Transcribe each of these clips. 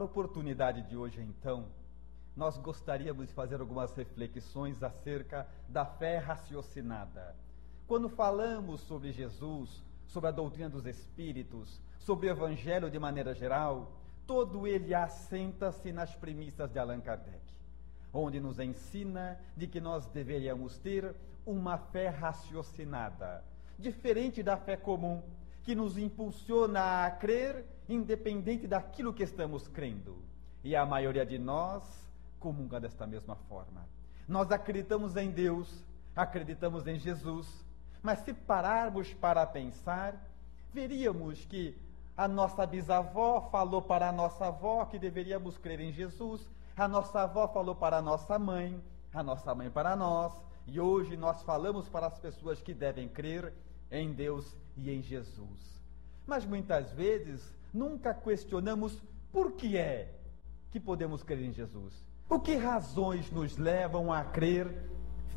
Para a oportunidade de hoje, então, nós gostaríamos de fazer algumas reflexões acerca da fé raciocinada. Quando falamos sobre Jesus, sobre a doutrina dos Espíritos, sobre o Evangelho de maneira geral, todo ele assenta-se nas premissas de Allan Kardec, onde nos ensina de que nós deveríamos ter uma fé raciocinada, diferente da fé comum, que nos impulsiona a crer independente daquilo que estamos crendo. E a maioria de nós comunga desta mesma forma. Nós acreditamos em Deus, acreditamos em Jesus, mas se pararmos para pensar, veríamos que a nossa bisavó falou para a nossa avó que deveríamos crer em Jesus, a nossa avó falou para a nossa mãe para nós, e hoje nós falamos para as pessoas que devem crer em Deus e em Jesus. Mas muitas vezes nunca questionamos por que é que podemos crer em Jesus. O que razões nos levam a crer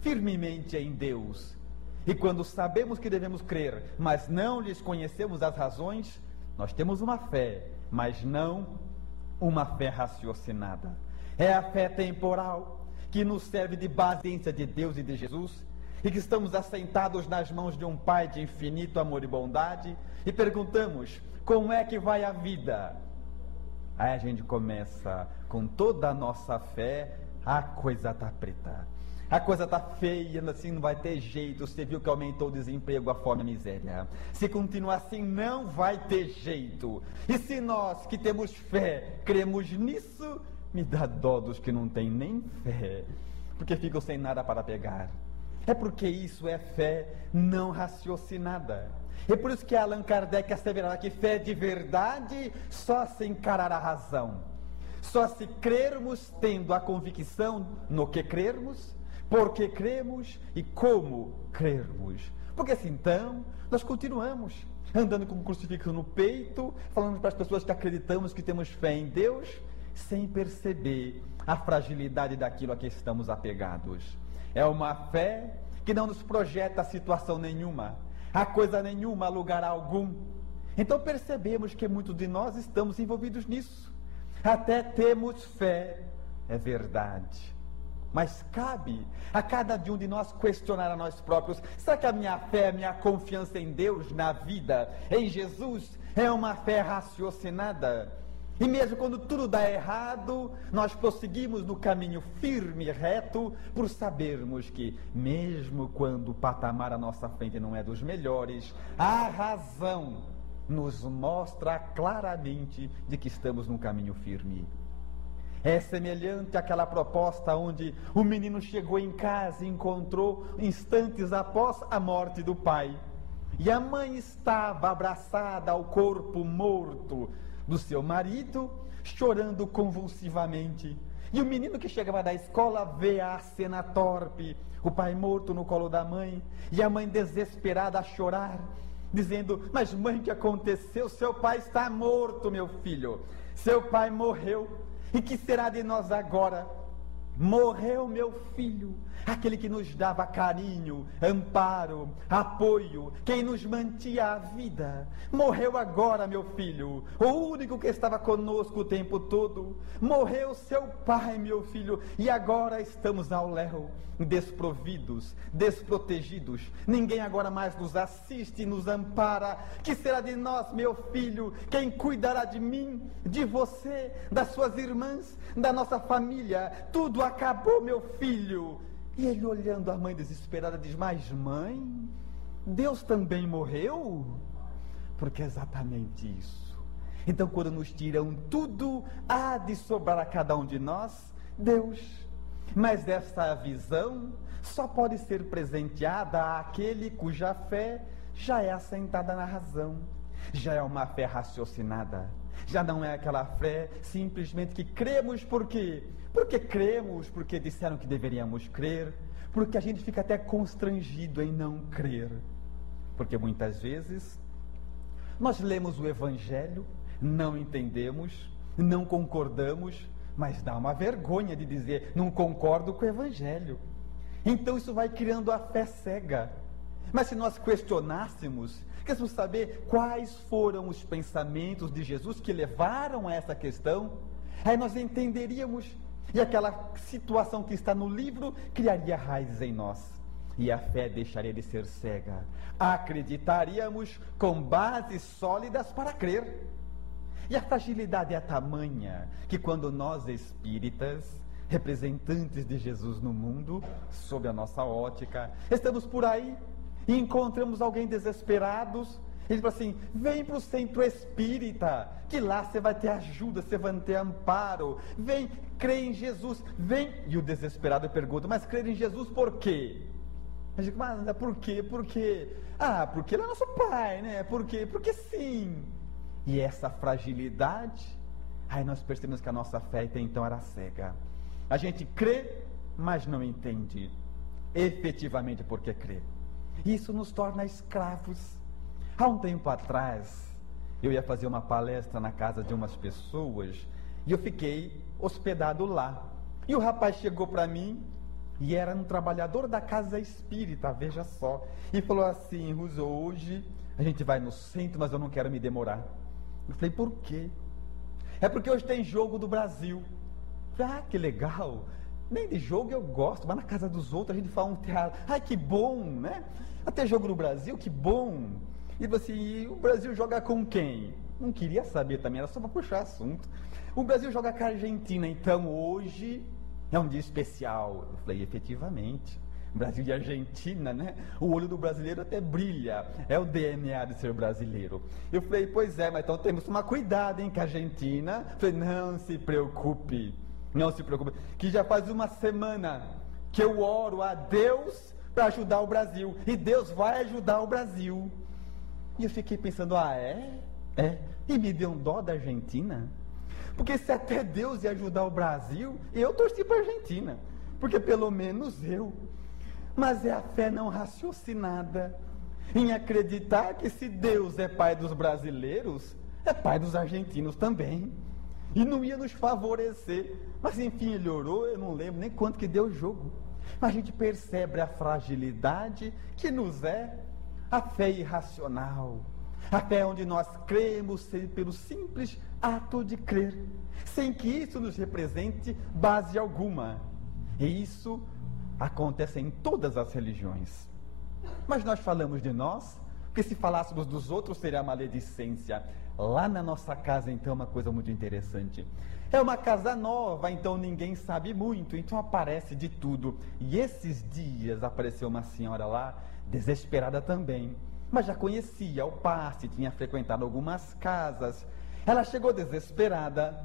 firmemente em Deus? E quando sabemos que devemos crer, mas não lhes conhecemos as razões, nós temos uma fé, mas não uma fé raciocinada. É a fé temporal, que nos serve de base de Deus e de Jesus, e que estamos assentados nas mãos de um Pai de infinito amor e bondade, e perguntamos, como é que vai a vida? Aí a gente começa com toda a nossa fé, a coisa tá preta, a coisa tá feia, assim não vai ter jeito, você viu que aumentou o desemprego, a fome, a miséria, se continuar assim não vai ter jeito, e se nós que temos fé, cremos nisso, me dá dó dos que não têm nem fé, porque ficam sem nada para pegar. É porque isso é fé não raciocinada. É por isso que Allan Kardec asseverava que fé de verdade só se encarar a razão. Só se crermos tendo a convicção no que crermos, por que cremos e como crermos. Porque assim, então, nós continuamos andando com um crucifixo no peito, falando para as pessoas que acreditamos que temos fé em Deus, sem perceber a fragilidade daquilo a que estamos apegados. É uma fé que não nos projeta a situação nenhuma, a coisa nenhuma, a lugar algum. Então percebemos que muitos de nós estamos envolvidos nisso. Até temos fé, é verdade. Mas cabe a cada um de nós questionar a nós próprios. Será que a minha fé, a minha confiança em Deus, na vida, em Jesus, é uma fé raciocinada? E mesmo quando tudo dá errado, nós prosseguimos no caminho firme e reto, por sabermos que, mesmo quando o patamar à nossa frente não é dos melhores, a razão nos mostra claramente de que estamos num caminho firme. É semelhante àquela proposta onde o menino chegou em casa e encontrou instantes após a morte do pai. E a mãe estava abraçada ao corpo morto do seu marido, chorando convulsivamente. E o menino que chegava da escola vê a cena torpe, o pai morto no colo da mãe, e a mãe desesperada a chorar, dizendo, mas mãe, o que aconteceu? Seu pai está morto, meu filho. Seu pai morreu. E que será de nós agora? Morreu meu filho, aquele que nos dava carinho, amparo, apoio, quem nos mantinha a vida. Morreu agora meu filho, o único que estava conosco o tempo todo. Morreu seu pai, meu filho, e agora estamos ao léu, desprovidos, desprotegidos. Ninguém agora mais nos assiste e nos ampara. Que será de nós, meu filho? Quem cuidará de mim, de você, das suas irmãs, da nossa família? Tudo acabou, meu filho. E ele, olhando a mãe desesperada, diz, mas mãe, Deus também morreu? Porque é exatamente isso. Então quando nos tiram tudo, há de sobrar a cada um de nós Deus. Mas essa visão só pode ser presenteada àquele cuja fé já é assentada na razão, já é uma fé raciocinada, já não é aquela fé simplesmente que cremos porque cremos, porque disseram que deveríamos crer, porque a gente fica até constrangido em não crer, porque muitas vezes nós lemos o Evangelho, não entendemos, não concordamos, mas dá uma vergonha de dizer, não concordo com o Evangelho. Então isso vai criando a fé cega. Mas se nós questionássemos, queríamos saber quais foram os pensamentos de Jesus que levaram a essa questão, Aí nós entenderíamos, e aquela situação que está no livro criaria raízes em nós. E a fé deixaria de ser cega. Acreditaríamos com bases sólidas para crer. E a fragilidade é tamanha que quando nós espíritas, representantes de Jesus no mundo, sob a nossa ótica, estamos por aí e encontramos alguém desesperado, ele fala assim: vem para o centro espírita, que lá você vai ter ajuda, você vai ter amparo, vem, crê em Jesus, vem. E o desesperado pergunta: mas crer em Jesus por quê? Eu digo: mas por quê? Por quê? Ah, porque ele é nosso pai, né? Por quê? Porque sim. E essa fragilidade, aí nós percebemos que a nossa fé até então era cega. A gente crê, mas não entende efetivamente porque crê. Isso nos torna escravos. Há um tempo atrás, eu ia fazer uma palestra na casa de umas pessoas e eu fiquei hospedado lá. E o rapaz chegou para mim e era um trabalhador da casa espírita, veja só, e falou assim: Russo, hoje a gente vai no centro, mas eu não quero me demorar. Eu falei: por quê? É porque hoje tem jogo do Brasil. Eu falei: ah, que legal. Nem de jogo eu gosto, mas na casa dos outros a gente faz um teatro. Ai, que bom, né? Até jogo no Brasil, que bom. E você, e o Brasil joga com quem? Não queria saber também, era só para puxar assunto. O Brasil joga com a Argentina, então hoje é um dia especial. Eu falei: efetivamente. Brasil e Argentina, né? O olho do brasileiro até brilha. É o DNA de ser brasileiro. Eu falei: pois é, mas então temos que tomar cuidado, hein, com a Argentina. Eu falei: não se preocupe, não se preocupe, que já faz uma semana que eu oro a Deus para ajudar o Brasil, e Deus vai ajudar o Brasil. E eu fiquei pensando: ah, é? E me deu um dó da Argentina, porque se até Deus ia ajudar o Brasil, eu torci para a Argentina, porque pelo menos eu. Mas é a fé não raciocinada em acreditar que se Deus é pai dos brasileiros, é pai dos argentinos também, e não ia nos favorecer. Mas enfim, ele orou, eu não lembro nem quanto que deu o jogo. Mas a gente percebe a fragilidade que nos é a fé irracional, a fé onde nós cremos pelo simples ato de crer, sem que isso nos represente base alguma. E isso acontece em todas as religiões. Mas nós falamos de nós, porque se falássemos dos outros seria maledicência. Lá na nossa casa, então, é uma coisa muito interessante. É uma casa nova, então ninguém sabe muito, então aparece de tudo. E esses dias apareceu uma senhora lá, desesperada também, mas já conhecia o passe, tinha frequentado algumas casas. Ela chegou desesperada,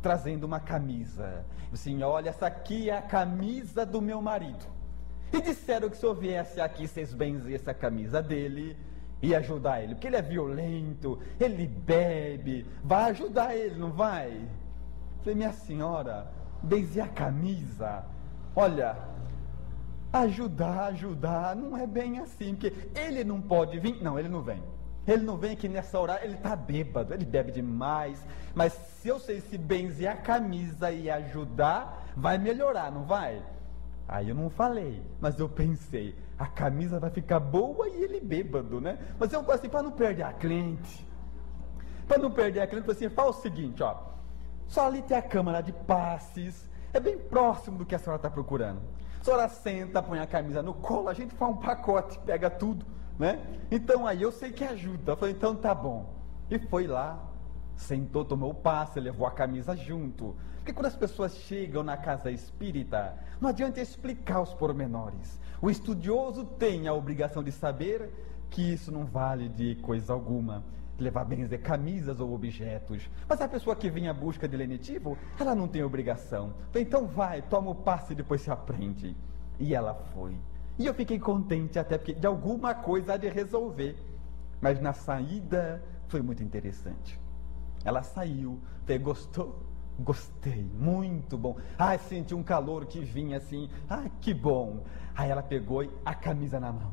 trazendo uma camisa. Assim: olha, essa aqui é a camisa do meu marido. E disseram que se eu viesse aqui, vocês benzessem a camisa dele e ajudar ele, porque ele é violento, ele bebe, vai ajudar ele, não vai? Falei: minha senhora, benzer a camisa, olha, ajudar, não é bem assim, porque ele não pode vir. Não, ele não vem. Ele não vem aqui nessa hora, ele está bêbado, ele bebe demais. Mas se eu sei se benzer a camisa e ajudar, vai melhorar, não vai? Aí eu não falei, mas eu pensei: a camisa vai ficar boa e ele bêbado, né? Mas eu falei assim, para não perder a cliente, eu falei assim: fala o seguinte, ó, só ali tem a câmara de passes, é bem próximo do que a senhora está procurando. A senhora senta, põe a camisa no colo, a gente faz um pacote, pega tudo, né? Então aí eu sei que ajuda. Eu falei: então tá bom. E foi lá, sentou, tomou o passe, levou a camisa junto. Porque quando as pessoas chegam na casa espírita, não adianta explicar os pormenores. O estudioso tem a obrigação de saber que isso não vale de coisa alguma, levar bens de camisas ou objetos. Mas a pessoa que vem à busca de lenitivo, ela não tem obrigação. Então vai, toma o passe e depois se aprende. E ela foi. E eu fiquei contente, até porque de alguma coisa há de resolver. Mas na saída foi muito interessante. Ela saiu, gostou? Gostei, muito bom. Ai, senti um calor que vinha assim, ai, que bom. Aí ela pegou a camisa na mão,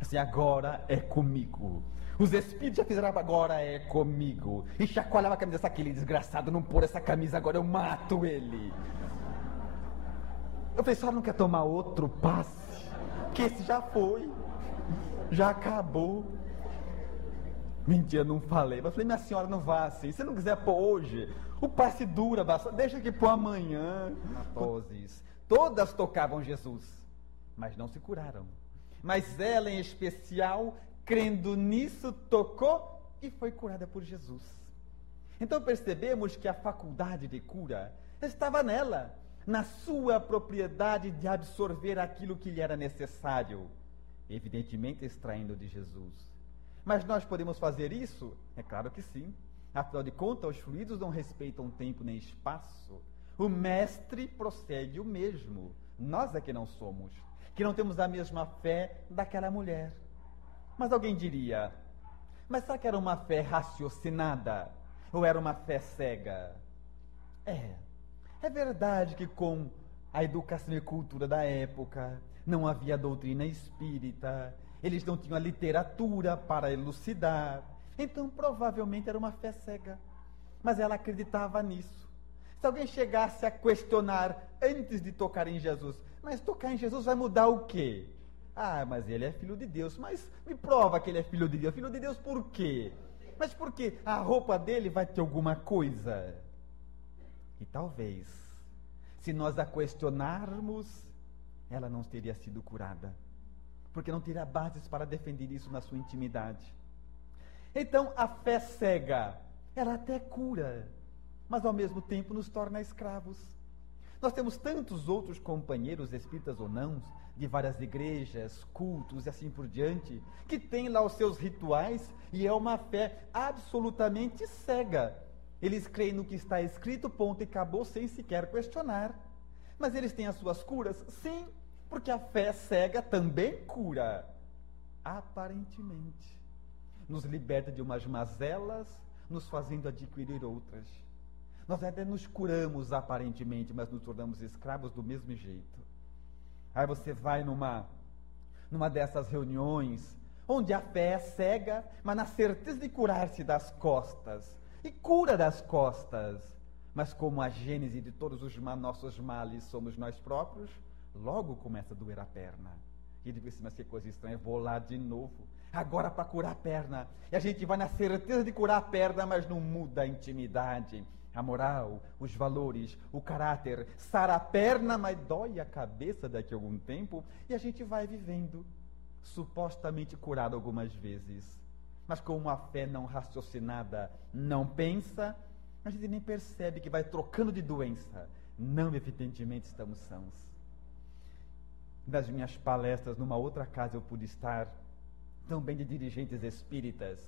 assim: agora é comigo. Os espíritos já fizeram, agora é comigo. E chacoalhava a camisa: aquele desgraçado não pôr essa camisa, agora eu mato ele. Eu falei: a senhora não quer tomar outro passe? Que esse já foi, já acabou. Mentira, não falei. Mas eu falei, minha senhora, não vá assim. Se não quiser pôr hoje, o passe dura bastante. Deixa que pôr amanhã. Aposes. Todas tocavam Jesus, mas não se curaram. Mas ela, em especial, crendo nisso, tocou e foi curada por Jesus. Então percebemos que a faculdade de cura estava nela, na sua propriedade de absorver aquilo que lhe era necessário, evidentemente extraindo de Jesus. Mas nós podemos fazer isso? É claro que sim. Afinal de contas, os fluidos não respeitam tempo nem espaço. O mestre prossegue o mesmo. Nós é que não somos, que não temos a mesma fé daquela mulher. Mas alguém diria, mas será que era uma fé raciocinada? Ou era uma fé cega? É verdade que com a educação e cultura da época, não havia doutrina espírita, eles não tinham a literatura para elucidar, então provavelmente era uma fé cega. Mas ela acreditava nisso. Se alguém chegasse a questionar antes de tocar em Jesus, mas tocar em Jesus vai mudar o quê? Ah, mas ele é filho de Deus. Mas me prova que ele é filho de Deus. Filho de Deus por quê? Mas por quê? A roupa dele vai ter alguma coisa. E talvez, se nós a questionarmos, ela não teria sido curada. Porque não teria bases para defender isso na sua intimidade. Então, a fé cega, ela até cura, mas ao mesmo tempo nos torna escravos. Nós temos tantos outros companheiros, espíritas ou não, de várias igrejas, cultos e assim por diante, que têm lá os seus rituais e é uma fé absolutamente cega. Eles creem no que está escrito, ponto e acabou, sem sequer questionar. Mas eles têm as suas curas? Sim, porque a fé cega também cura, aparentemente. Nos liberta de umas mazelas, nos fazendo adquirir outras. Nós até nos curamos aparentemente, mas nos tornamos escravos do mesmo jeito. Aí você vai numa dessas reuniões, onde a fé é cega, mas na certeza de curar-se das costas. E cura das costas. Mas como a gênese de todos os nossos males somos nós próprios, logo começa a doer a perna. E ele disse, mas que coisa estranha, vou lá de novo. Agora para curar a perna. E a gente vai na certeza de curar a perna, mas não muda a intimidade, a moral, os valores, o caráter. Sara a perna, mas dói a cabeça daqui a algum tempo. E a gente vai vivendo, supostamente curado algumas vezes. Mas com uma fé não raciocinada, não pensa, a gente nem percebe que vai trocando de doença. Não, evidentemente, estamos sãos. Nas minhas palestras, numa outra casa eu pude estar, também de dirigentes espíritas.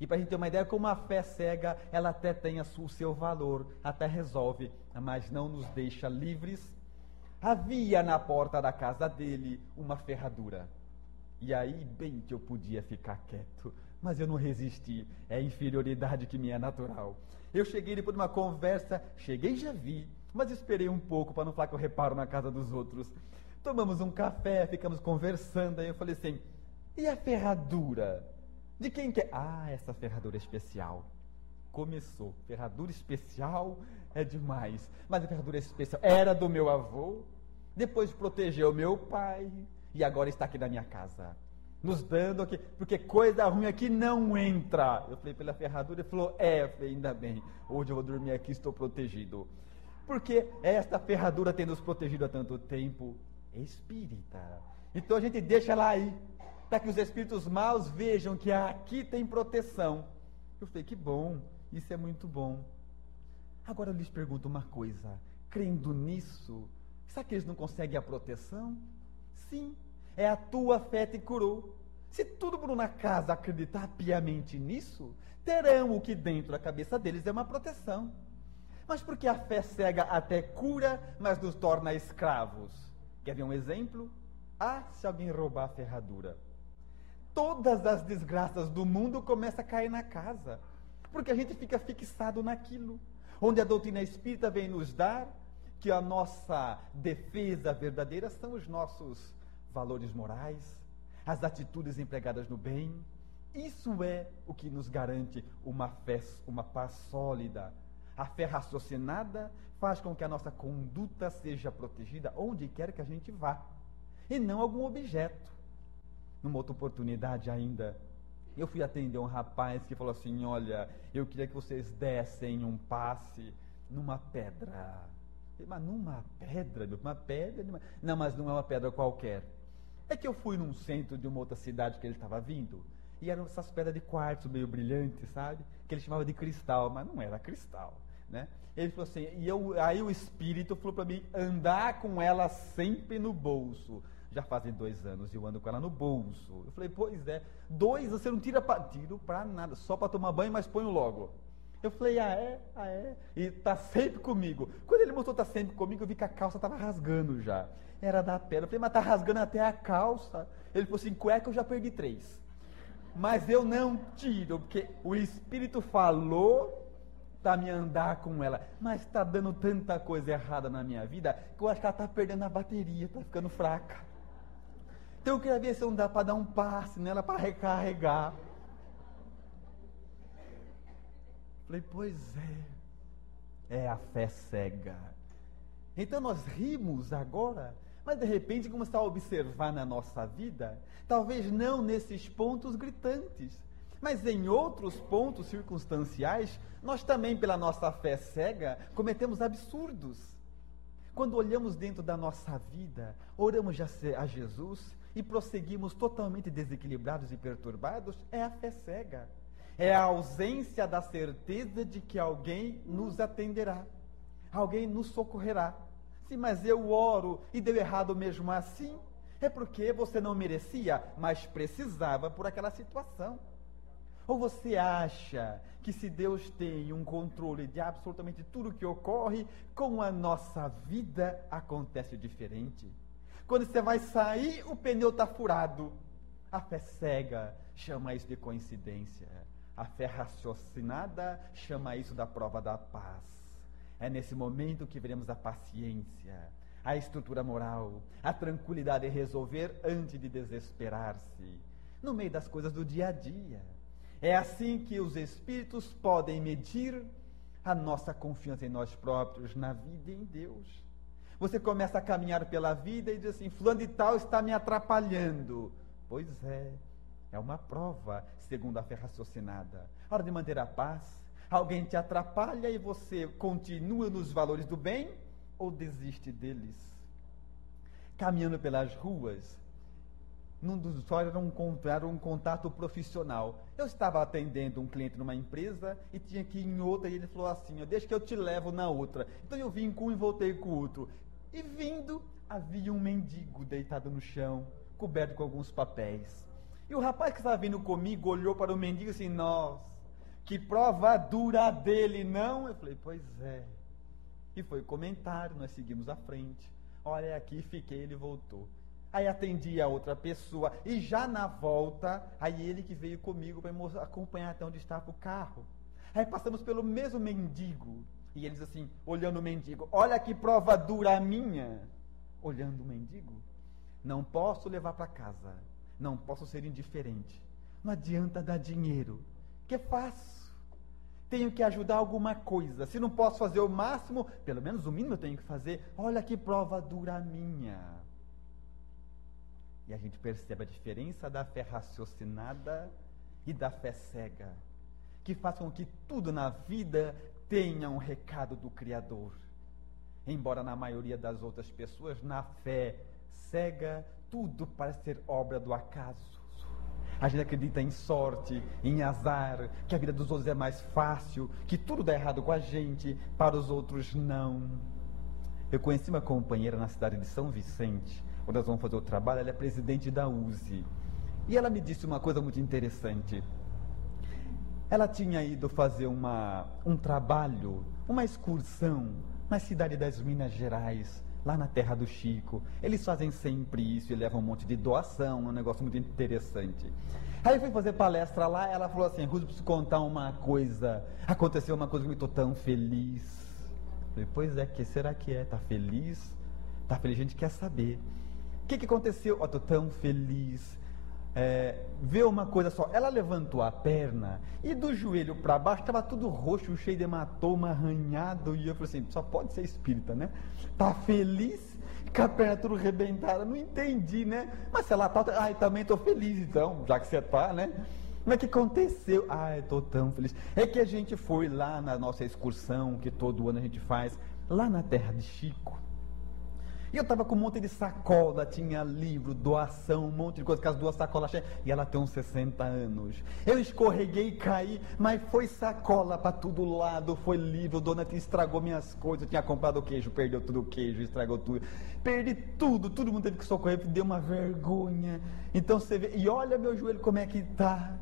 E para a gente ter uma ideia, como a fé cega, ela até tem o seu valor, até resolve, mas não nos deixa livres. Havia na porta da casa dele uma ferradura. E aí, bem que eu podia ficar quieto, mas eu não resisti. É a inferioridade que me é natural. Eu cheguei depois de uma conversa, cheguei e já vi, mas esperei um pouco para não falar que eu reparo na casa dos outros. Tomamos um café, ficamos conversando, aí eu falei assim, e a ferradura? De quem que é? Ah, essa ferradura especial. Começou, ferradura especial é demais, mas a ferradura especial era do meu avô, depois protegeu meu pai, e agora está aqui na minha casa, nos dando aqui, porque coisa ruim aqui não entra. Eu falei pela ferradura, ele falou, eu falei, ainda bem, hoje eu vou dormir aqui, estou protegido. Porque esta ferradura tem nos protegido há tanto tempo, espírita. Então a gente deixa ela aí, para que os espíritos maus vejam que aqui tem proteção. Eu falei, que bom, isso é muito bom. Agora eu lhes pergunto uma coisa, crendo nisso, será que eles não conseguem a proteção? Sim, é a tua fé te curou. Se todo mundo na casa acreditar piamente nisso, terão o que dentro da cabeça deles é uma proteção. Mas porque a fé cega até cura, mas nos torna escravos? Quer ver um exemplo? Se alguém roubar a ferradura, todas as desgraças do mundo começam a cair na casa, porque a gente fica fixado naquilo, onde a doutrina espírita vem nos dar que a nossa defesa verdadeira são os nossos valores morais, as atitudes empregadas no bem. Isso é o que nos garante uma fé, uma paz sólida. A fé raciocinada faz com que a nossa conduta seja protegida onde quer que a gente vá, e não algum objeto. Numa outra oportunidade ainda, Eu fui atender um rapaz que falou assim, olha, eu queria que vocês dessem um passe numa pedra. Eu falei, mas numa pedra? Uma pedra? Não, mas não é uma pedra qualquer. É que eu fui num centro de uma outra cidade que ele estava vindo, e eram essas pedras de quartzo meio brilhantes, sabe? Que ele chamava de cristal, mas não era cristal, né? Ele falou assim, aí o Espírito falou para mim andar com ela sempre no bolso. Já fazem 2 anos e eu ando com ela no bolso. Eu falei, pois é, 2 você não tiro para nada, só para tomar banho, mas ponho logo. Eu falei, ah é? E tá sempre comigo. Quando ele mostrou tá sempre comigo, eu vi que a calça tava rasgando já. Era da pedra. Eu falei, mas tá rasgando até a calça. Ele falou assim, cueca eu já perdi 3. Mas eu não tiro, porque o Espírito falou para me andar com ela. Mas tá dando tanta coisa errada na minha vida, que eu acho que ela tá perdendo a bateria, tá ficando fraca. Então eu queria ver se não dá para dar um passe nela, para recarregar. Falei, pois é a fé cega. Então nós rimos agora, mas de repente começar a observar na nossa vida, talvez não nesses pontos gritantes, mas em outros pontos circunstanciais, nós também pela nossa fé cega cometemos absurdos. Quando olhamos dentro da nossa vida, oramos a Jesus e prosseguimos totalmente desequilibrados e perturbados, é a fé cega. É a ausência da certeza de que alguém nos atenderá, alguém nos socorrerá. Sim, mas eu oro e deu errado mesmo assim. É porque você não merecia, mas precisava por aquela situação. Ou você acha que se Deus tem um controle de absolutamente tudo que ocorre, com a nossa vida acontece diferente? Quando você vai sair, o pneu está furado. A fé cega chama isso de coincidência. A fé raciocinada chama isso da prova da paz. É nesse momento que veremos a paciência, a estrutura moral, a tranquilidade de resolver antes de desesperar-se, no meio das coisas do dia a dia. É assim que os Espíritos podem medir a nossa confiança em nós próprios, na vida e em Deus. Você começa a caminhar pela vida e diz assim, fulano de tal está me atrapalhando. Pois é uma prova, segundo a fé raciocinada. A hora de manter a paz, alguém te atrapalha e você continua nos valores do bem ou desiste deles? Caminhando pelas ruas, num dos olhos era um contato profissional. Eu estava atendendo um cliente numa empresa e tinha que ir em outra, e ele falou assim, deixa que eu te levo na outra. Então eu vim com um e voltei com o outro. E vindo, havia um mendigo deitado no chão, coberto com alguns papéis. E o rapaz que estava vindo comigo olhou para o mendigo assim, nossa, que prova dura dele, não? Eu falei, pois é. E foi comentário, nós seguimos à frente. Olha aqui, fiquei, ele voltou. Aí atendi a outra pessoa, e já na volta, aí ele que veio comigo para me acompanhar até onde estava o carro. Aí passamos pelo mesmo mendigo, e ele diz assim, olhando o mendigo, olha que prova dura a minha. Olhando o mendigo, não posso levar para casa, não posso ser indiferente, não adianta dar dinheiro, que faço? Tenho que ajudar alguma coisa, se não posso fazer o máximo, pelo menos o mínimo eu tenho que fazer, olha que prova dura a minha. E a gente percebe a diferença da fé raciocinada e da fé cega, que faz com que tudo na vida tenha um recado do Criador. Embora na maioria das outras pessoas, na fé cega, tudo parece ser obra do acaso. A gente acredita em sorte, em azar, que a vida dos outros é mais fácil, que tudo dá errado com a gente, para os outros não. Eu conheci uma companheira na cidade de São Vicente, onde nós vamos fazer o trabalho, ela é presidente da USE. E ela me disse uma coisa muito interessante. Ela tinha ido fazer um trabalho, uma excursão, na cidade das Minas Gerais, lá na terra do Chico. Eles fazem sempre isso e levam um monte de doação, um negócio muito interessante. Aí eu fui fazer palestra lá, ela falou assim, Russo, preciso contar uma coisa. Aconteceu uma coisa que eu estou tão feliz. Eu falei, pois é, que será que é? Tá feliz? Tá feliz, a gente quer saber. O que aconteceu? Estou tão feliz. Vê uma coisa só, ela levantou a perna e do joelho para baixo estava tudo roxo, cheio de hematoma, arranhado, e eu falei assim, só pode ser espírita, né? Tá feliz, com a perna tudo rebentada, não entendi, né? Mas se ela tá, também estou feliz então, já que você tá, né? Como é que aconteceu? Eu estou tão feliz. É que a gente foi lá na nossa excursão, que todo ano a gente faz, lá na terra de Chico. E eu estava com um monte de sacola, tinha livro, doação, um monte de coisa, com as duas sacolas cheias. E ela tem uns 60 anos. Eu escorreguei e caí, mas foi sacola para todo lado, foi livro. Dona Tia estragou minhas coisas. Eu tinha comprado o queijo, perdeu tudo o queijo, estragou tudo. Perdi tudo, todo mundo teve que socorrer, deu uma vergonha. Então você vê, e olha meu joelho como é que está.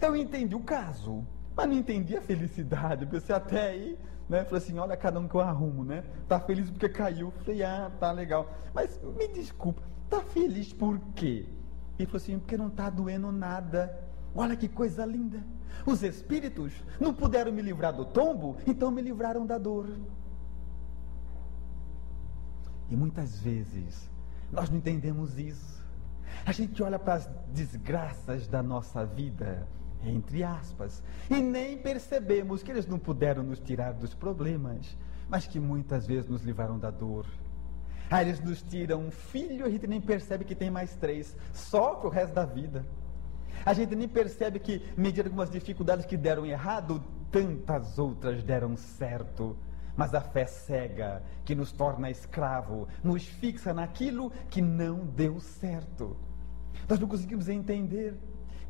Eu entendi o caso, mas não entendi a felicidade. Pensei até aí, né? Falei assim, olha cada um que eu arrumo, né? Tá feliz porque caiu. Falei, tá legal. Mas me desculpa, tá feliz por quê? Ele falou assim, porque não tá doendo nada. Olha que coisa linda. Os espíritos não puderam me livrar do tombo, então me livraram da dor. E muitas vezes nós não entendemos isso. A gente olha para as desgraças da nossa vida, entre aspas, e nem percebemos que eles não puderam nos tirar dos problemas, mas que muitas vezes nos livraram da dor. Eles nos tiram um filho, a gente nem percebe que tem mais 3, sofre o resto da vida. A gente nem percebe que, mediante algumas dificuldades que deram errado, tantas outras deram certo. Mas a fé cega, que nos torna escravo, nos fixa naquilo que não deu certo. Nós não conseguimos entender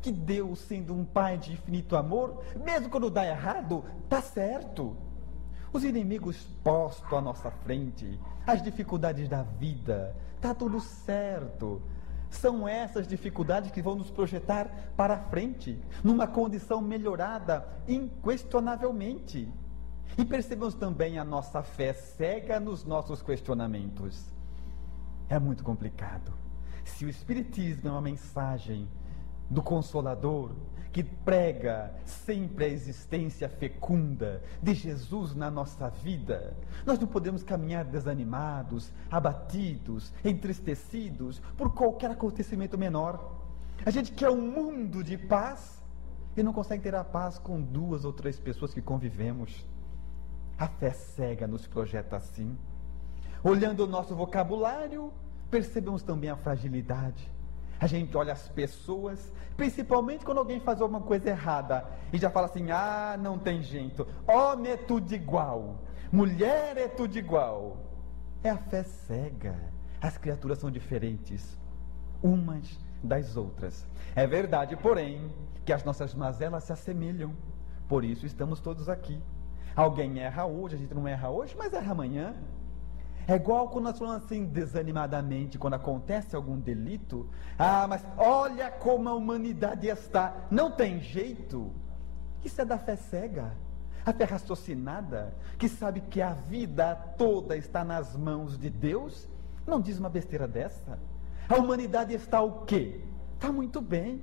que Deus, sendo um Pai de infinito amor, mesmo quando dá errado, está certo. Os inimigos postos à nossa frente, as dificuldades da vida, está tudo certo. São essas dificuldades que vão nos projetar para a frente, numa condição melhorada, inquestionavelmente. E percebemos também a nossa fé cega nos nossos questionamentos. É muito complicado. Se o Espiritismo é uma mensagem do Consolador, que prega sempre a existência fecunda de Jesus na nossa vida, nós não podemos caminhar desanimados, abatidos, entristecidos por qualquer acontecimento menor. A gente quer um mundo de paz e não consegue ter a paz com 2 ou 3 pessoas que convivemos. A fé cega nos projeta assim. Olhando o nosso vocabulário, percebemos também a fragilidade. A gente olha as pessoas, principalmente quando alguém faz alguma coisa errada, e já fala assim, não tem jeito, homem é tudo igual, mulher é tudo igual. É a fé cega. As criaturas são diferentes, umas das outras. É verdade, porém, que as nossas mazelas se assemelham. Por isso estamos todos aqui. Alguém erra hoje, a gente não erra hoje, mas erra amanhã. É igual quando nós falamos assim desanimadamente, quando acontece algum delito. Mas olha como a humanidade está. Não tem jeito. Isso é da fé cega. A fé raciocinada, que sabe que a vida toda está nas mãos de Deus, não diz uma besteira dessa. A humanidade está o quê? Está muito bem.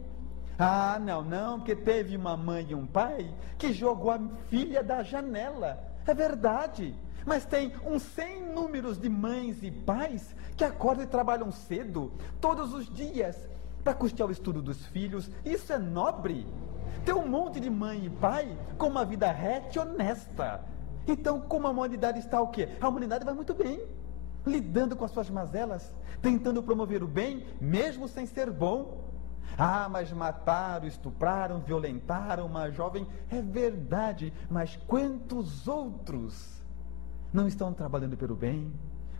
Não, porque teve uma mãe e um pai que jogou a filha da janela. É verdade. Mas tem uns 100 números de mães e pais que acordam e trabalham cedo, todos os dias, para custear o estudo dos filhos. Isso é nobre. Tem um monte de mãe e pai com uma vida reta e honesta. Então, como a humanidade está o quê? A humanidade vai muito bem, lidando com as suas mazelas, tentando promover o bem, mesmo sem ser bom. Mas mataram, estupraram, violentaram uma jovem. É verdade, mas quantos outros não estão trabalhando pelo bem,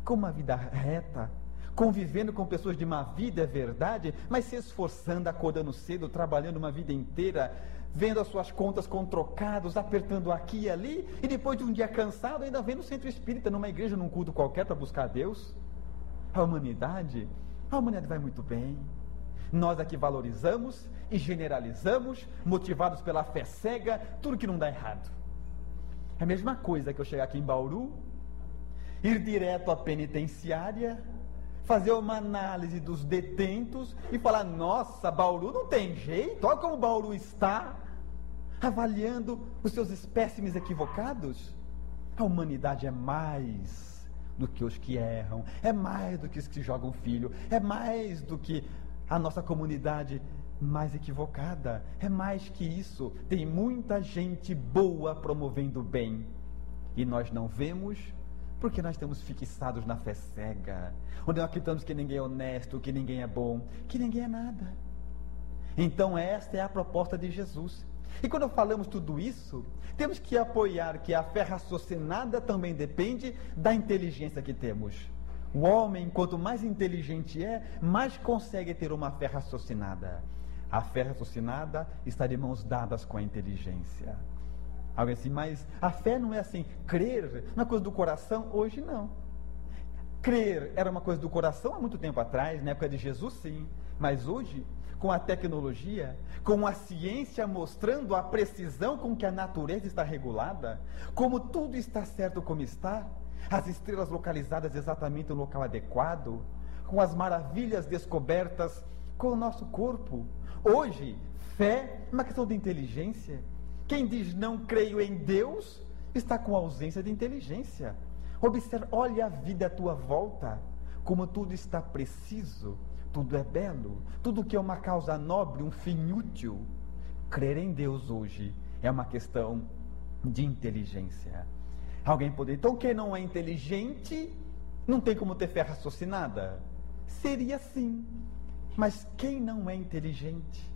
com uma vida reta, convivendo com pessoas de má vida, é verdade, mas se esforçando, acordando cedo, trabalhando uma vida inteira, vendo as suas contas com trocados, apertando aqui e ali, e depois de um dia cansado, ainda vem no centro espírita, numa igreja, num culto qualquer, para buscar Deus. A humanidade vai muito bem. Nós aqui valorizamos e generalizamos, motivados pela fé cega, tudo que não dá errado. É a mesma coisa que eu chegar aqui em Bauru, ir direto à penitenciária, fazer uma análise dos detentos e falar, nossa, Bauru não tem jeito, olha como Bauru está, avaliando os seus espécimes equivocados. A humanidade é mais do que os que erram, é mais do que os que jogam filho, é mais do que a nossa comunidade mais equivocada, é mais que isso. Tem muita gente boa promovendo o bem e nós não vemos porque nós estamos fixados na fé cega, onde nós acreditamos que ninguém é honesto, que ninguém é bom, que ninguém é nada. Então esta é a proposta de Jesus. E quando falamos tudo isso, temos que apoiar que a fé raciocinada também depende da inteligência que temos. O homem, quanto mais inteligente é, mais consegue ter uma fé raciocinada. A fé raciocinada está de mãos dadas com a inteligência. Alguém assim, mas a fé não é assim, crer, uma coisa do coração? Hoje não. Crer era uma coisa do coração há muito tempo atrás, na época de Jesus sim, mas hoje, com a tecnologia, com a ciência mostrando a precisão com que a natureza está regulada, como tudo está certo como está, as estrelas localizadas exatamente no local adequado, com as maravilhas descobertas com o nosso corpo. Hoje, fé é uma questão de inteligência. Quem diz não creio em Deus, está com ausência de inteligência. Observe, olha a vida à tua volta, como tudo está preciso, tudo é belo, tudo que é uma causa nobre, um fim útil. Crer em Deus hoje é uma questão de inteligência. Alguém poderia, então quem não é inteligente, não tem como ter fé raciocinada? Seria sim, mas quem não é inteligente?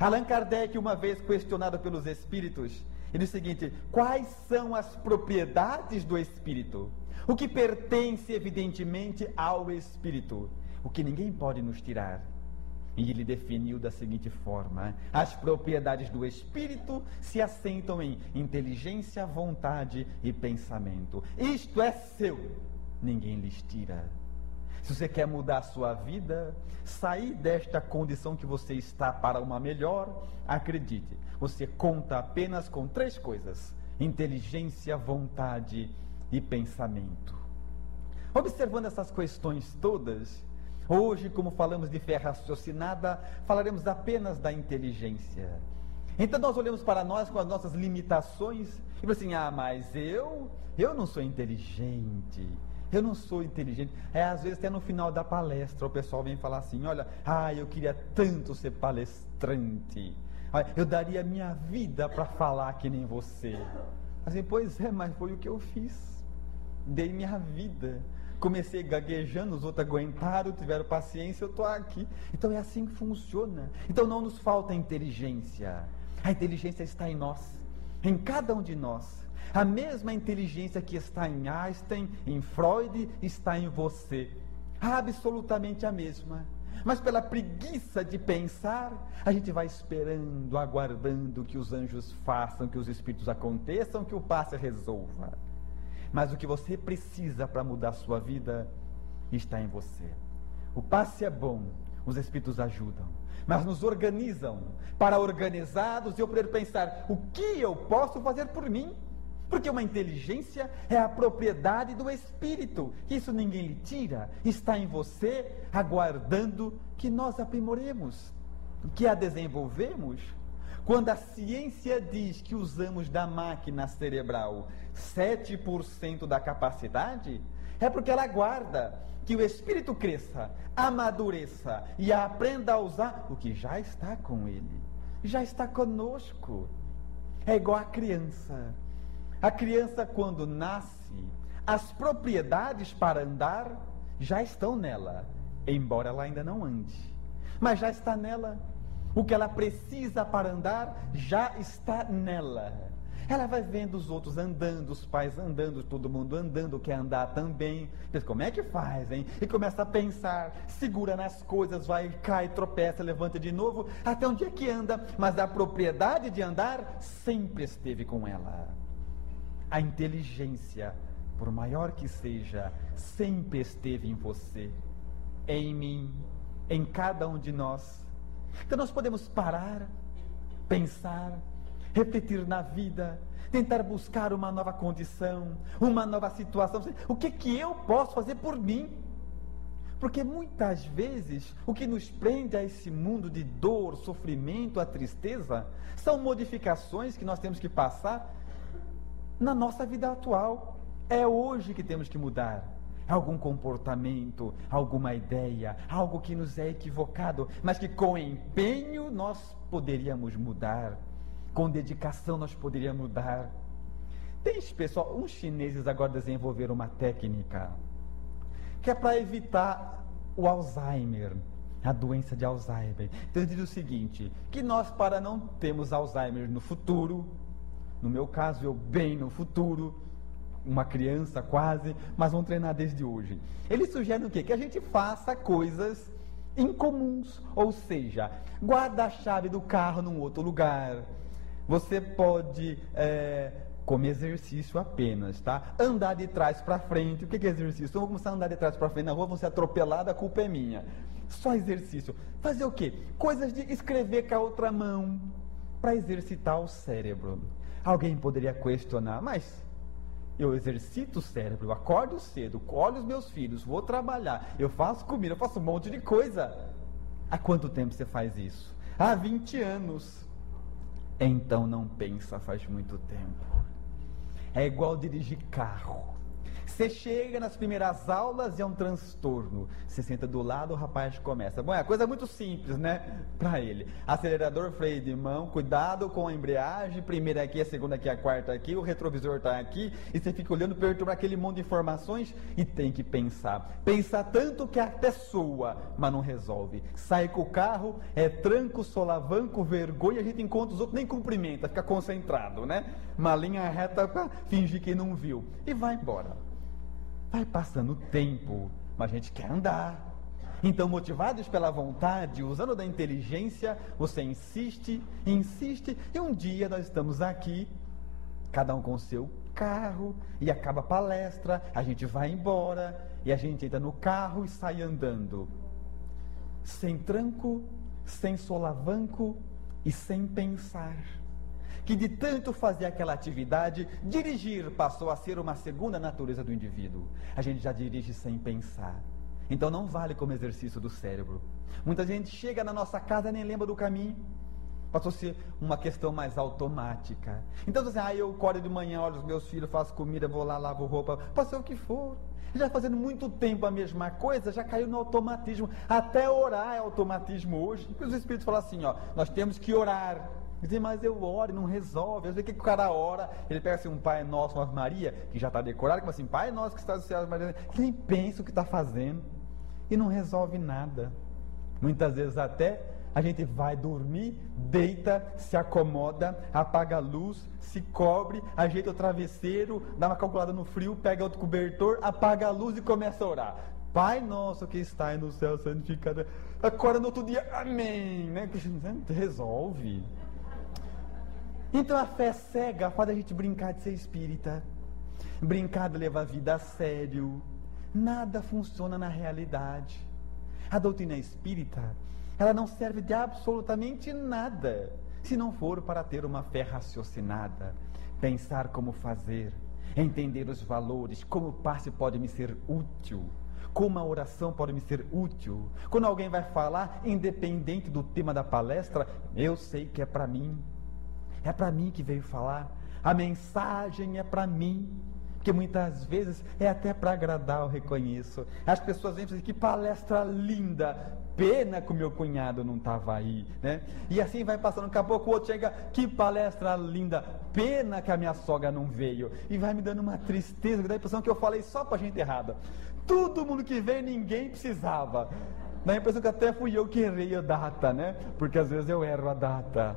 Allan Kardec, uma vez questionado pelos espíritos, ele diz o seguinte: quais são as propriedades do espírito? O que pertence evidentemente ao espírito, o que ninguém pode nos tirar. E ele definiu da seguinte forma: as propriedades do espírito se assentam em inteligência, vontade e pensamento. Isto é seu, ninguém lhes tira. Se você quer mudar a sua vida, sair desta condição que você está para uma melhor, acredite, você conta apenas com 3 coisas: inteligência, vontade e pensamento. Observando essas questões todas, hoje, como falamos de fé raciocinada, falaremos apenas da inteligência. Então nós olhamos para nós com as nossas limitações e falamos assim: mas eu não sou inteligente. Eu não sou inteligente. Às vezes até no final da palestra o pessoal vem falar assim: olha, eu queria tanto ser palestrante. Eu daria minha vida para falar que nem você. Assim, pois é, mas foi o que eu fiz. Dei minha vida. Comecei gaguejando, os outros aguentaram, tiveram paciência, eu estou aqui. Então é assim que funciona. Então não nos falta inteligência. A inteligência está em nós, em cada um de nós. A mesma inteligência que está em Einstein, em Freud, está em você. Absolutamente a mesma. Mas pela preguiça de pensar, a gente vai esperando, aguardando que os anjos façam, que os espíritos aconteçam, que o passe resolva. Mas o que você precisa para mudar a sua vida está em você. O passe é bom, os espíritos ajudam, mas nos organizam para organizados eu poder pensar: o que eu posso fazer por mim? Porque uma inteligência é a propriedade do espírito, isso ninguém lhe tira, está em você, aguardando que nós aprimoremos, que a desenvolvemos. Quando a ciência diz que usamos da máquina cerebral 7% da capacidade, é porque ela aguarda que o espírito cresça, amadureça e aprenda a usar o que já está com ele, já está conosco. É igual a criança. A criança, quando nasce, as propriedades para andar já estão nela, embora ela ainda não ande, mas já está nela. O que ela precisa para andar já está nela. Ela vai vendo os outros andando, os pais andando, todo mundo andando, quer andar também. Pensa, como é que faz, hein? E começa a pensar, segura nas coisas, vai, cai, tropeça, levanta de novo, até um dia que anda, mas a propriedade de andar sempre esteve com ela. A inteligência, por maior que seja, sempre esteve em você, em mim, em cada um de nós. Então nós podemos parar, pensar, refletir na vida, tentar buscar uma nova condição, uma nova situação. O que eu posso fazer por mim? Porque muitas vezes o que nos prende a esse mundo de dor, sofrimento, a tristeza, são modificações que nós temos que passar na nossa vida atual. É hoje que temos que mudar algum comportamento, alguma ideia, algo que nos é equivocado, mas que com empenho nós poderíamos mudar, com dedicação nós poderíamos mudar. Tem, pessoal, uns chineses agora desenvolveram uma técnica que é para evitar o Alzheimer. a doença de Alzheimer. Então ele diz o seguinte, que nós, para não termos Alzheimer no futuro, no meu caso, eu bem no futuro, uma criança quase, mas vamos treinar desde hoje. Ele sugere o quê? Que a gente faça coisas incomuns, ou seja, guarda a chave do carro num outro lugar. Você pode comer exercício apenas, tá? Andar de trás para frente. O que é exercício? Então, eu vou começar a andar de trás para frente na rua, vou ser atropelado, a culpa é minha. Só exercício. Fazer o quê? Coisas de escrever com a outra mão, para exercitar o cérebro. Alguém poderia questionar, mas eu exercito o cérebro, eu acordo cedo, olho os meus filhos, vou trabalhar, eu faço comida, eu faço um monte de coisa. Há quanto tempo você faz isso? Há 20 anos. Então não pensa faz muito tempo. É igual dirigir carro. Você chega nas primeiras aulas e é um transtorno. Você senta do lado, o rapaz começa. Bom, é a coisa muito simples, né? Para ele. Acelerador, freio de mão, cuidado com a embreagem. Primeira aqui, a segunda aqui, a quarta aqui. O retrovisor está aqui. E você fica olhando, perturba aquele monte de informações e tem que pensar. Pensa tanto que até soa, mas não resolve. Sai com o carro, é tranco, solavanco, vergonha. A gente encontra os outros, nem cumprimenta, fica concentrado, né? Uma linha reta para fingir que não viu. E vai embora. Vai passando o tempo, mas a gente quer andar. Então, motivados pela vontade, usando da inteligência, você insiste, e um dia nós estamos aqui, cada um com o seu carro, e acaba a palestra, a gente vai embora, e a gente entra no carro e sai andando. Sem tranco, sem solavanco e sem pensar. Que de tanto fazer aquela atividade, dirigir passou a ser uma segunda natureza do indivíduo. A gente já dirige sem pensar. Então não vale como exercício do cérebro. Muita gente chega na nossa casa e nem lembra do caminho. Passou a ser uma questão mais automática. Então você eu acordo de manhã, olho os meus filhos, faço comida, vou lá, lavo roupa, passou o que for. Já fazendo muito tempo a mesma coisa, já caiu no automatismo. Até orar é automatismo hoje. Porque os Espíritos falam assim, nós temos que orar. Dizem, mas eu oro e não resolve. Às vezes o cara ora, ele pega assim um Pai Nosso, uma Ave Maria, que já está decorado, como assim, Pai Nosso que está nos céus, Maria, que nem pensa o que está fazendo e não resolve nada. Muitas vezes até a gente vai dormir, deita, se acomoda, apaga a luz, se cobre, ajeita o travesseiro, dá uma calculada no frio, pega outro cobertor, apaga a luz e começa a orar. Pai Nosso que está no céu, santificado. Acorda no outro dia, amém, né? Resolve. Então a fé cega faz a gente brincar de ser espírita, brincar de levar a vida a sério. Nada funciona na realidade. A doutrina espírita, ela não serve de absolutamente nada, se não for para ter uma fé raciocinada, pensar como fazer, entender os valores, como o passe pode me ser útil, como a oração pode me ser útil. Quando alguém vai falar, independente do tema da palestra, eu sei que é para mim. É para mim que veio falar. A mensagem é para mim. Porque muitas vezes é até para agradar, eu reconheço. As pessoas vêm e dizem, que palestra linda. Pena que o meu cunhado não estava aí, né? E assim vai passando, daqui a pouco o outro chega, que palestra linda. Pena que a minha sogra não veio. E vai me dando uma tristeza, dá a impressão que eu falei só para gente errada. Todo mundo que veio, ninguém precisava. Dá a impressão que até fui eu que errei a data, né? Porque às vezes eu erro a data.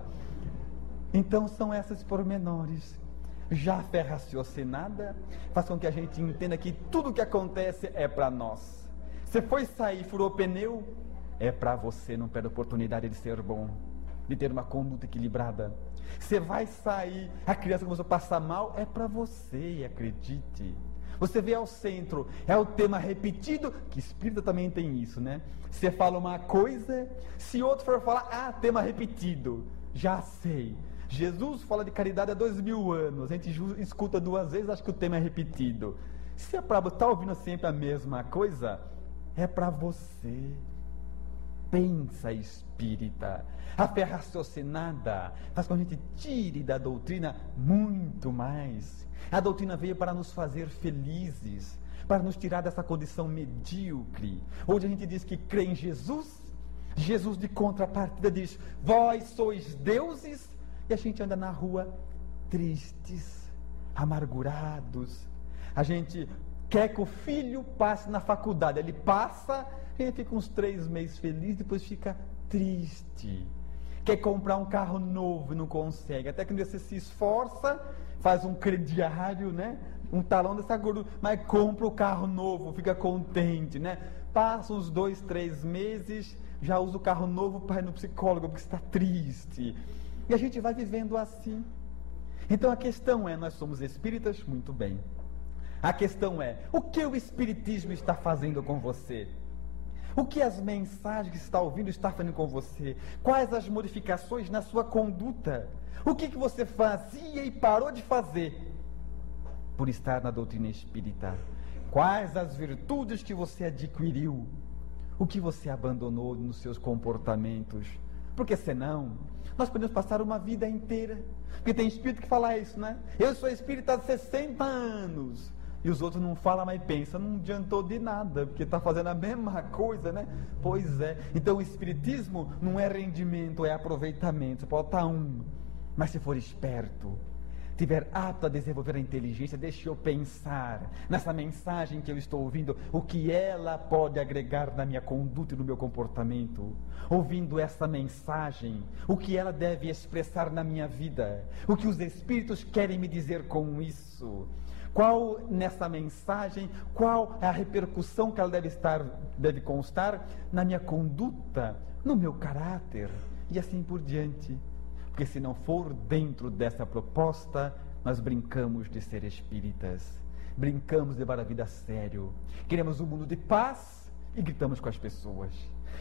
Então são esses pormenores. Já a fé raciocinada faz com que a gente entenda que tudo que acontece é para nós. Você foi sair, furou o pneu, é para você, não perde a oportunidade de ser bom, de ter uma conduta equilibrada. Você vai sair, a criança começou a passar mal, é para você, acredite. Você vê ao centro, é o tema repetido, que espírita também tem isso, né? Você fala uma coisa, se outro for falar, tema repetido, já sei. Jesus fala de caridade há 2000 anos, a gente escuta 2 vezes, acha que o tema é repetido. Se é para você, está ouvindo sempre a mesma coisa, é para você. Pensa, espírita. A fé raciocinada faz com que a gente tire da doutrina muito mais. A doutrina veio para nos fazer felizes, para nos tirar dessa condição medíocre, onde a gente diz que crê em Jesus, Jesus de contrapartida diz, vós sois deuses, e a gente anda na rua tristes, amargurados. A gente quer que o filho passe na faculdade. Ele passa, ele fica uns 3 meses feliz, depois fica triste. Quer comprar um carro novo e não consegue. Até que um dia você se esforça, faz um crediário, né? Um talão dessa gordura, mas compra o carro novo, fica contente, né? Passa uns 2, 3 meses, já usa o carro novo para ir no psicólogo, porque está triste. E a gente vai vivendo assim. Então a questão é, nós somos espíritas? Muito bem. A questão é, o que o espiritismo está fazendo com você? O que as mensagens que você está ouvindo está fazendo com você? Quais as modificações na sua conduta? O que você fazia e parou de fazer por estar na doutrina espírita? Quais as virtudes que você adquiriu? O que você abandonou nos seus comportamentos? Porque senão, nós podemos passar uma vida inteira. Porque tem espírito que fala isso, né? Eu sou espírita há 60 anos. E os outros não falam, mas pensam, não adiantou de nada, porque está fazendo a mesma coisa, né? Pois é. Então o espiritismo não é rendimento, é aproveitamento. Você pode estar mas se for esperto, tiver apto a desenvolver a inteligência, deixe eu pensar nessa mensagem que eu estou ouvindo, o que ela pode agregar na minha conduta e no meu comportamento. Ouvindo essa mensagem, o que ela deve expressar na minha vida, o que os espíritos querem me dizer com isso. Qual nessa mensagem, qual é a repercussão que ela deve constar na minha conduta, no meu caráter e assim por diante. Porque se não for dentro dessa proposta, nós brincamos de ser espíritas, brincamos de levar a vida a sério. Queremos um mundo de paz e gritamos com as pessoas.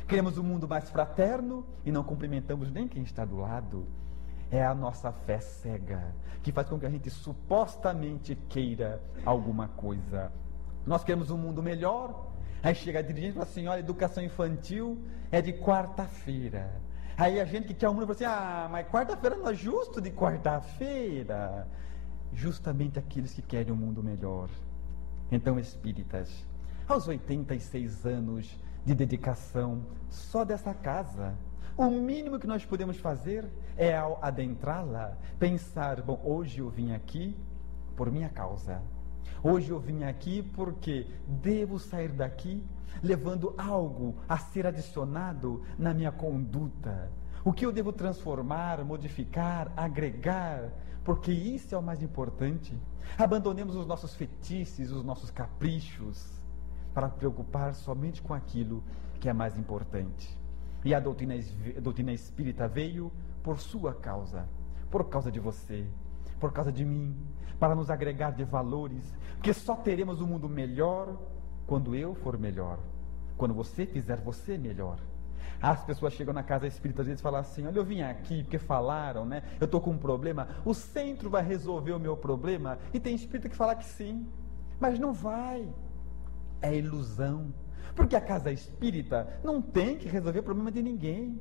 Queremos um mundo mais fraterno e não cumprimentamos nem quem está do lado. É a nossa fé cega que faz com que a gente supostamente queira alguma coisa. Nós queremos um mundo melhor, aí chega a dirigente e fala assim, olha, educação infantil é de quarta-feira. Aí a gente que quer um mundo fala assim, mas quarta-feira não é justo de quarta-feira. Justamente aqueles que querem um mundo melhor. Então, espíritas, aos 86 anos de dedicação só dessa casa, o mínimo que nós podemos fazer é, ao adentrá-la, pensar, bom, hoje eu vim aqui por minha causa. Hoje eu vim aqui porque devo sair daqui levando algo a ser adicionado na minha conduta. O que eu devo transformar, modificar, agregar, porque isso é o mais importante. Abandonemos os nossos fetiches, os nossos caprichos, para preocupar somente com aquilo que é mais importante. E a doutrina espírita veio por sua causa, por causa de você, por causa de mim, para nos agregar de valores, porque só teremos um mundo melhor quando eu for melhor, quando você fizer você melhor. As pessoas chegam na casa espírita às vezes e falam assim, olha, eu vim aqui porque falaram, né? Eu estou com um problema, o centro vai resolver o meu problema, e tem espírita que fala que sim, mas não vai. É ilusão. Porque a casa espírita não tem que resolver o problema de ninguém.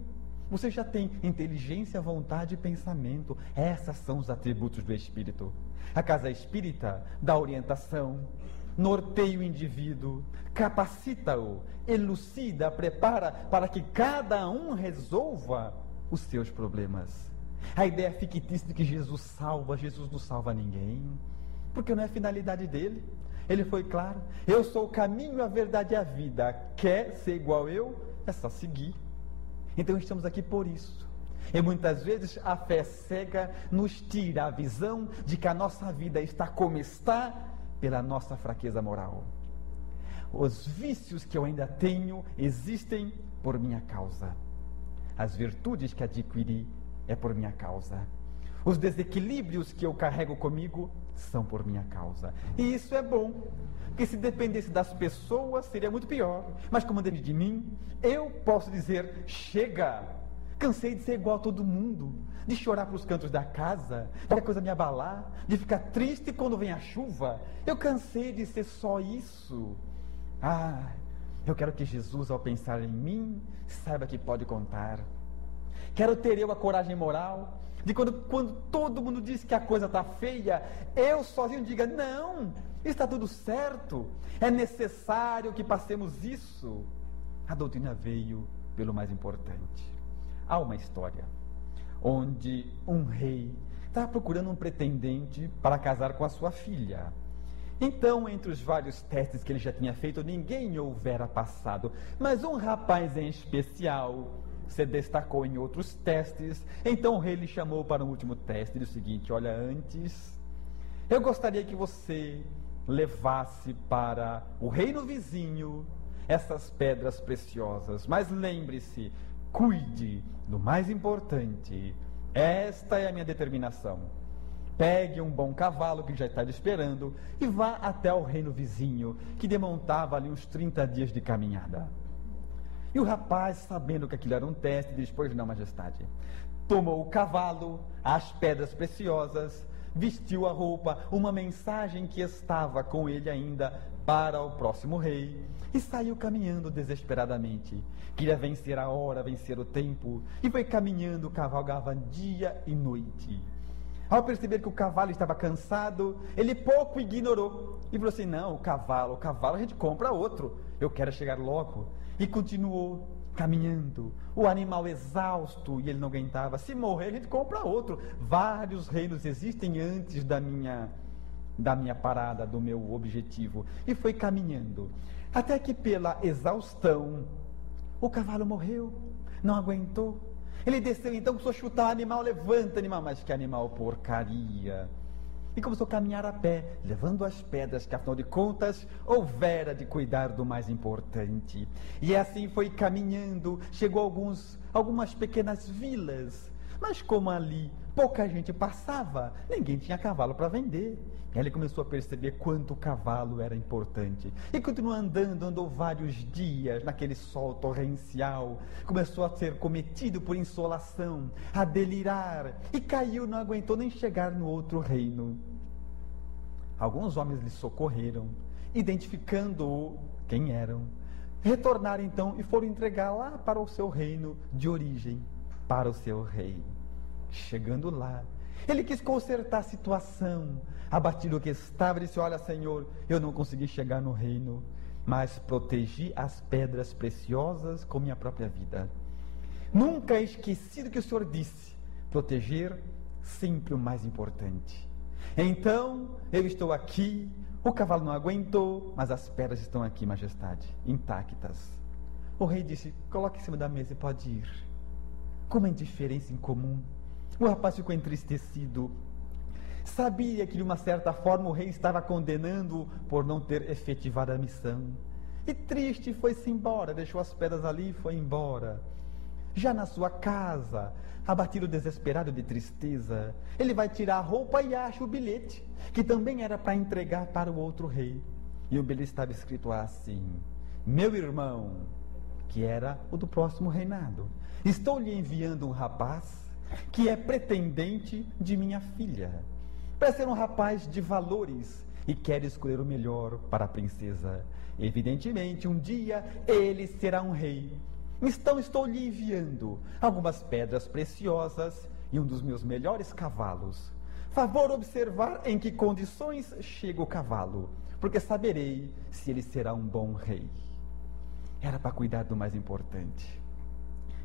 Você já tem inteligência, vontade e pensamento. Esses são os atributos do espírito. A casa espírita dá orientação, norteia o indivíduo, capacita-o, elucida, prepara para que cada um resolva os seus problemas. A ideia fictícia de que Jesus salva, Jesus não salva ninguém, porque não é a finalidade dele. Ele foi claro, eu sou o caminho, a verdade e a vida. Quer ser igual eu? É só seguir. Então estamos aqui por isso. E muitas vezes a fé cega nos tira a visão de que a nossa vida está como está pela nossa fraqueza moral. Os vícios que eu ainda tenho existem por minha causa. As virtudes que adquiri é por minha causa. Os desequilíbrios que eu carrego comigo são por minha causa. E isso é bom, porque se dependesse das pessoas seria muito pior. Mas como depende de mim, eu posso dizer, chega, cansei de ser igual a todo mundo, de chorar para os cantos da casa, de qualquer coisa me abalar, de ficar triste quando vem a chuva. Eu cansei de ser só isso. Eu quero que Jesus, ao pensar em mim, saiba que pode contar. Quero ter eu a coragem moral de quando todo mundo diz que a coisa está feia, eu sozinho diga, não, está tudo certo, é necessário que passemos isso. A doutrina veio pelo mais importante. Há uma história onde um rei estava procurando um pretendente para casar com a sua filha. Então, entre os vários testes que ele já tinha feito, ninguém houvera passado. Mas um rapaz em especial se destacou em outros testes. Então o rei lhe chamou para um último teste. Ele disse o seguinte: olha, antes, eu gostaria que você levasse para o reino vizinho essas pedras preciosas. Mas lembre-se, cuide do mais importante. Esta é a minha determinação. Pegue um bom cavalo que já está lhe esperando e vá até o reino vizinho, que demontava ali uns 30 dias de caminhada. E o rapaz, sabendo que aquilo era um teste, disse: pois não, majestade. Tomou o cavalo, as pedras preciosas, vestiu a roupa, uma mensagem que estava com ele ainda para o próximo rei, e saiu caminhando desesperadamente. Queria vencer a hora, vencer o tempo, e foi caminhando, cavalgava dia e noite. Ao perceber que o cavalo estava cansado, ele pouco ignorou e falou assim: não, o cavalo a gente compra outro, eu quero chegar logo. E continuou caminhando, o animal exausto, e ele não aguentava. Se morrer, a gente compra outro. Vários reinos existem antes da minha parada, do meu objetivo. E foi caminhando, até que pela exaustão, o cavalo morreu, não aguentou. Ele desceu então, começou a chutar o animal: levanta, animal. Mas que animal porcaria! E começou a caminhar a pé, levando as pedras, que afinal de contas houvera de cuidar do mais importante. E assim foi caminhando, chegou a algumas pequenas vilas, mas como ali pouca gente passava, ninguém tinha cavalo para vender. E ele começou a perceber quanto o cavalo era importante. E continuou andando, andou vários dias naquele sol torrencial. Começou a ser cometido por insolação, a delirar. E caiu, não aguentou nem chegar no outro reino. Alguns homens lhe socorreram, identificando-o quem eram. Retornaram então e foram entregar lá para o seu reino de origem, para o seu rei. Chegando lá, ele quis consertar a situação. Abatido que estava, disse: olha, Senhor, eu não consegui chegar no reino, mas protegi as pedras preciosas com minha própria vida. Nunca esqueci do que o Senhor disse: proteger sempre o mais importante. Então, eu estou aqui, o cavalo não aguentou, mas as pedras estão aqui, majestade, intactas. O rei disse: coloque em cima da mesa e pode ir. Com uma indiferença incomum, o rapaz ficou entristecido. Sabia que de uma certa forma o rei estava condenando-o por não ter efetivado a missão. E triste, foi-se embora, deixou as pedras ali e foi embora. Já na sua casa, abatido, desesperado de tristeza, ele vai tirar a roupa e acha o bilhete, que também era para entregar para o outro rei. E o bilhete estava escrito assim: meu irmão, que era o do próximo reinado, estou lhe enviando um rapaz que é pretendente de minha filha. Parece ser um rapaz de valores e quer escolher o melhor para a princesa. Evidentemente, um dia ele será um rei. Então estou lhe enviando algumas pedras preciosas e um dos meus melhores cavalos. Favor observar em que condições chega o cavalo, porque saberei se ele será um bom rei. Era para cuidar do mais importante.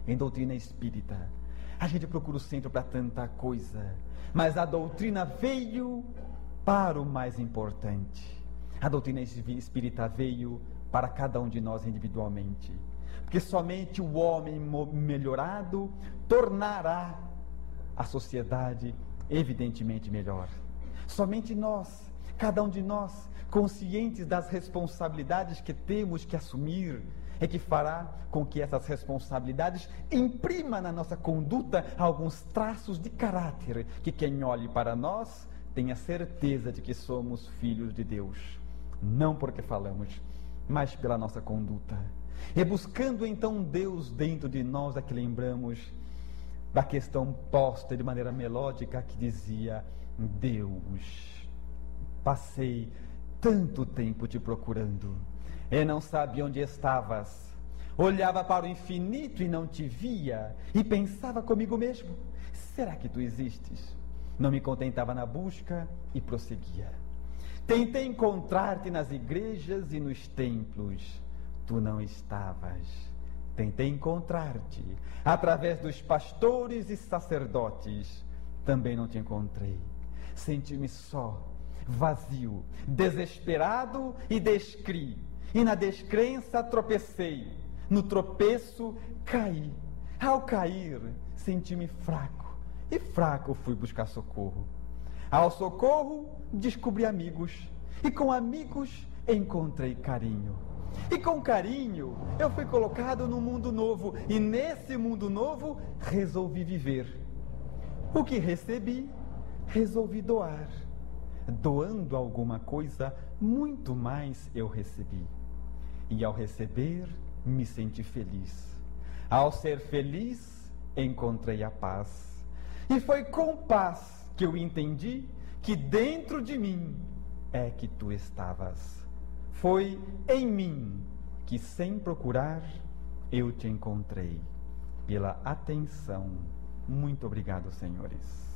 Em doutrina espírita, a gente procura o centro para tanta coisa, mas a doutrina veio para o mais importante. A doutrina espírita veio para cada um de nós individualmente, porque somente o homem melhorado tornará a sociedade evidentemente melhor. Somente nós, cada um de nós, conscientes das responsabilidades que temos que assumir, é que fará com que essas responsabilidades imprimam na nossa conduta alguns traços de caráter, que quem olhe para nós tenha certeza de que somos filhos de Deus, não porque falamos, mas pela nossa conduta. E buscando então Deus dentro de nós, é que lembramos da questão posta de maneira melódica que dizia: Deus, passei tanto tempo te procurando e não sabia onde estavas. Olhava para o infinito e não te via, e pensava comigo mesmo: será que tu existes? Não me contentava na busca e prosseguia. Tentei encontrar-te nas igrejas e nos templos, tu não estavas. Tentei encontrar-te através dos pastores e sacerdotes, também não te encontrei. Senti-me só, vazio, desesperado e descri. E na descrença tropecei, no tropeço caí. Ao cair, senti-me fraco, e fraco fui buscar socorro. Ao socorro, descobri amigos, e com amigos encontrei carinho. E com carinho, eu fui colocado num mundo novo, e nesse mundo novo, resolvi viver. O que recebi, resolvi doar. Doando alguma coisa, muito mais eu recebi. E ao receber, me senti feliz. Ao ser feliz, encontrei a paz. E foi com paz que eu entendi que dentro de mim é que tu estavas. Foi em mim que, sem procurar, eu te encontrei. Pela atenção. Muito obrigado, senhores.